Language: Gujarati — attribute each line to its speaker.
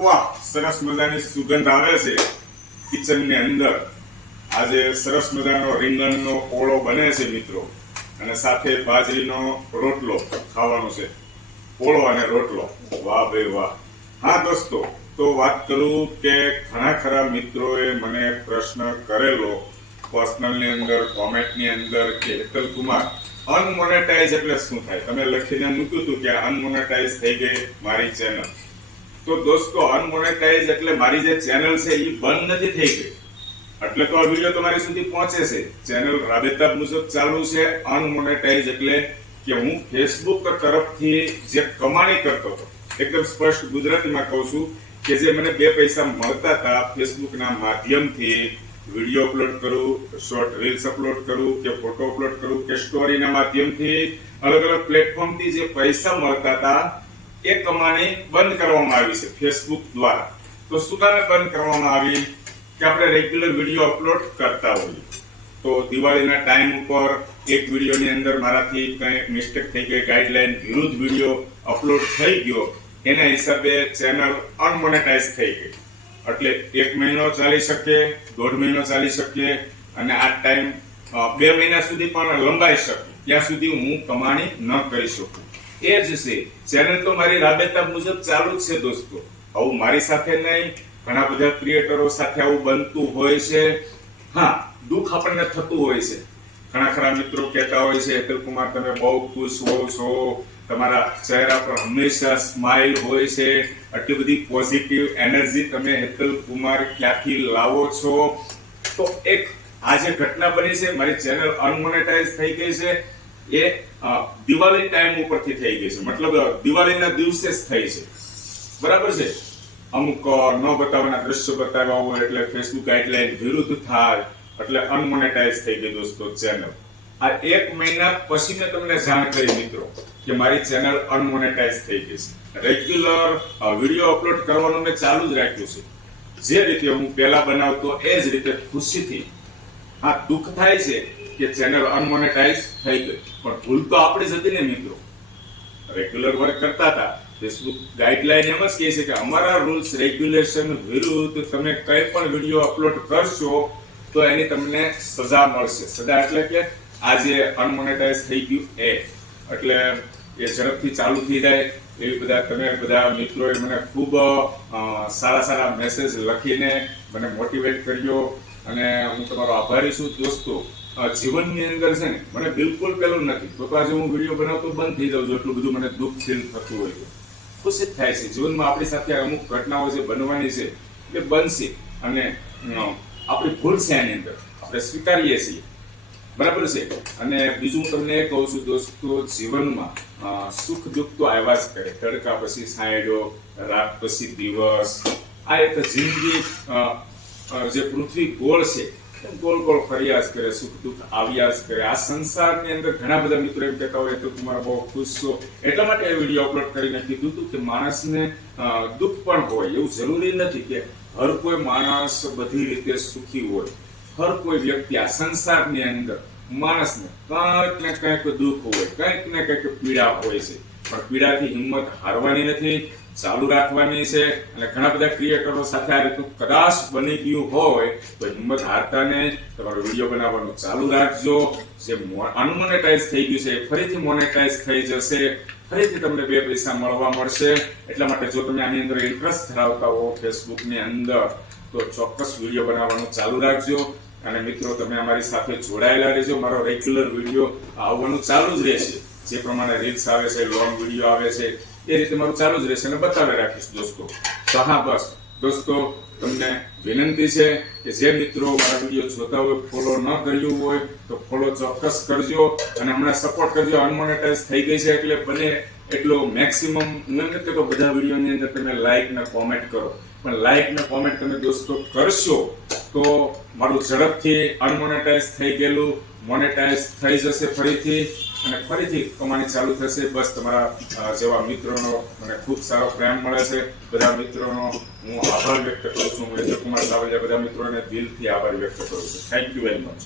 Speaker 1: વાહ, સરસ મજાની સુગંધ આવે છે કિચનની અંદર. આજે સરસ મજાનો રીંગણનો ઓળો બને છે મિત્રો. અને સાથે બાજરીનો રોટલો ખાવાનો છે. ઓળો અને રોટલો. વાહ ભાઈ વાહ. હા દોસ્તો, તો વાત કરું કે ઘણા ખરા મિત્રોએ મને પ્રશ્ન કરેલો પર્સનલની અંદર, કોમેન્ટની અંદર કે હેતલ કુમાર અનમોનેટાઇઝ એટલે શું થાય? તમે લખીને મૂક્યું હતું કે અનમોનેટાઇઝ થઈ ગઈ મારી ચેનલ. તો દોસ્તો અનમોનેટાઇઝ એટલે મારી જે ચેનલ છે એ બંધ નથી થઈ ગઈ. એટલે તો આ વીડિયો તમારી સુધી પહોંચે છે. ચેનલ રાબેતા મુજબ ચાલુ છે અનમોનેટાઇઝ એટલે કે હું ફેસબુક તરફથી જે કમાણી કરતો હતો, એકદમ સ્પષ્ટ ગુજરાતીમાં કહું છું કે જે મને બે પૈસા મળતા હતા ફેસબુકના માધ્યમથી વીડિયો અપલોડ કરું શોર્ટ રીલ્સ અપલોડ કરું, કે ફોટો અપલોડ કરું, કે સ્ટોરીના માધ્યમથી અલગ અલગ પ્લેટફોર્મથી જે પૈસા મળતા હતા એ કમાણી બંધ કરવામાં આવી છે ફેસબુક દ્વારા. તો શું કારણે બંધ કરવામાં આવી? કે આપણે રેગ્યુલર વીડિયો અપલોડ કરતા હોઈએ. તો દિવાળીના ટાઈમ ઉપર એક વિડીયોની અંદર મારાથી કંઈ મિસ્ટેક થઈ ગઈ ગાઈડલાઈન વિરુદ્ધ વીડિયો અપલોડ થઈ ગયો, એના હિસાબે ચેનલ અનમોનેટાઇઝ થઈ ગઈ. એટલે એક મહિનો ચાલી શકે, દોઢ મહિનો ચાલી શકે, અને આ ટાઈમ બે મહિના સુધી પણ લંબાઈ શકે. ત્યાં સુધી હું કમાણી ન કરી શકું. એ જ છે. ચેનલ તો મારી રાબેતા મુજબ ચાલુ જ છે દોસ્તો. આવું મારી સાથે નહીં, ઘણા બધા ક્રિએટરો સાથે આવું બનતું હોય છે. હા, દુઃખ આપણને થતું હોય છે. ઘણા ખરા મિત્રો કહેતા હોય છે હેતલ કુમાર, તમે બહુ ખુશ હો છો. તમારા ચહેરા પર હંમેશા સ્માઇલ હોય છે. આટલી બધી પોઝિટિવ એનર્જી તમે હેતલ કુમાર ક્યાંથી લાવો છો? તો એક આ જે ઘટના બની છે. મારી ચેનલ અનમોનેટાઇઝ થઈ ગઈ છે. એ દિવાળી ટાઈમ ઉપરથી થઈ ગઈ છે. મતલબ દિવાળીના દિવસે જ થઈ છે. બરાબર છે? અમુક ન બતાવવાના દ્રશ્યો બતાવ્યા હોય એટલે ફેસબુક ગાઈડલાઈન વિરુદ્ધ થાય, એટલે અનમોનેટાઇઝ થઈ ગઈ દોસ્તો ચેનલ આ એક મહિના પછી મેં તમને જાણ કરી મિત્રો, કે મારી ચેનલ અનમોનેટાઇઝ થઈ ગઈ છે. રેગ્યુલર વીડિયો અપલોડ કરવાનું મેં ચાલુ જ રાખ્યું છે. જે રીતે હું પહેલા બનાવતો, એ જ રીતે ખુશીથી હા દુઃખ થાય છે કે ચેનલ અનમોનેટાઇઝ થઈ ગઈ પણ ભૂલ તો આપણી જ હતી ને મિત્રો. રેગ્યુલર વર્ક કરતા હતા. ફેસબુક ગાઈડલાઈન એમ જ કહે છે કે અમારા રૂલ્સ રેગ્યુલેશન વિરુદ્ધ તમે કંઈ પણ વીડિયો અપલોડ કરશો તો એની તમને સજા મળશે. સજા એટલે કે આ જે અનમોનેટાઇઝ થઈ ગયું એ. એટલે એ ઝડપથી ચાલુ થઈ જાય. એવી બધા તમે બધા મિત્રોએ મને ખૂબ સારા સારા મેસેજ લખીને મને મોટિવેટ કર્યો. અને હું તમારો આભારી છું દોસ્તો. જીવનની અંદર છે ને, મને બિલકુલ પેલું નથી. તો આજે હું વીડિયો બનાવતો બંધ થઈ જાઉં છું, એટલું બધું મને દુઃખ ફીલ થતું હોય છે. ખુશી થાય છે. જીવનમાં આપણી સાથે અમુક ઘટનાઓ જે બનવાની છે, એ બનશે. અને આપણી ભૂલ છે એની અંદર. આપણે સ્વીકારીએ છીએ. બરાબર છે? અને બીજું તમને એ કહું છું દોસ્તો, જીવનમાં સુખ દુઃખ તો આવ્યા જ કરે. તડકા પછી સાયડો રાત પછી દિવસ. આ એક જિંદગી જે પૃથ્વી ગોળ છે ગોળ ગોળ ફર્યા જ કરે, સુખ દુઃખ આવ્યા જ કરે? આ સંસારની અંદર ઘણા બધા મિત્રો એમ કહેતા હોય તો તમારે બહુ ખુશ છો. એટલા માટે એ વીડિયો અપલોડ કરીને કીધું હતું કે માણસને દુઃખ પણ હોય. એવું જરૂરી નથી કે હર કોઈ માણસ બધી રીતે સુખી હોય. હર કોઈ વ્યક્તિ આ સંસારની અંદર માણસને કંઈક ને કંઈક દુઃખ હોય, કંઈક ને કંઈક પીડા હોય છે. પણ પીડાથી હિંમત હારવાની નથી. ચાલુ રાખવાની છે અને ઘણા બધા ક્રિએટરો સાથે આ રીતનું કદાચ બની ગયું હોય તો હિંમત હારતા નહીં તમારો વીડિયો બનાવવાનું ચાલુ રાખજો. જે અનમોનેટાઇઝ થઈ ગયું છે ફરીથી મોનેટાઇઝ થઈ જશે. ફરીથી તમને બે પૈસા મળવા મળશે. એટલા માટે જો તમે આની અંદર ઇન્ટરેસ્ટ ધરાવતા હો ફેસબુકની અંદર, તો ચોક્કસ વીડિયો બનાવવાનું ચાલુ રાખજો. અને મિત્રો, તમે અમારી સાથે જોડાયેલા રહેજો. મારો રેગ્યુલર વીડિયો આવવાનું ચાલુ જ રહેશે. જે પ્રમાણે રીલ્સ આવે છે લોંગ વીડિયો આવે છે એ રીતે મારું ચાલુ જ રહેશે અને બતાવે રાખીશ દોસ્તો. તો હા બસ. દોસ્તો, તમને વિનંતી છે કે જે મિત્રો મારા વીડિયો જોતા હોય ફોલો ન કર્યું હોય, તો ફોલો ચોક્કસ કરજો અને હમણાં સપોર્ટ કરજો. અનમોનેટાઇઝ થઈ ગઈ છે એટલે બને એટલો મેક્સિમમ નથી કહેતો બધા વિડીયોની અંદર તમે લાઇક ને કોમેન્ટ કરો. પણ લાઇક ને કોમેન્ટ તમે દોસ્તો કરશો, તો મારું ઝડપથી અનમોનેટાઇઝ થઈ ગયેલું. મોનેટાઇઝ થઈ જશે ફરીથી. અને ફરીથી કમાણી ચાલુ થશે. બસ તમારા જેવા મિત્રોનો મને ખૂબ સારો પ્રેમ મળે છે. બધા મિત્રોનો હું આભાર વ્યક્ત કરું છું. હું કુમાર સાવલિયા, બધા મિત્રોને દિલથી આભાર વ્યક્ત કરું છું. Thank you very much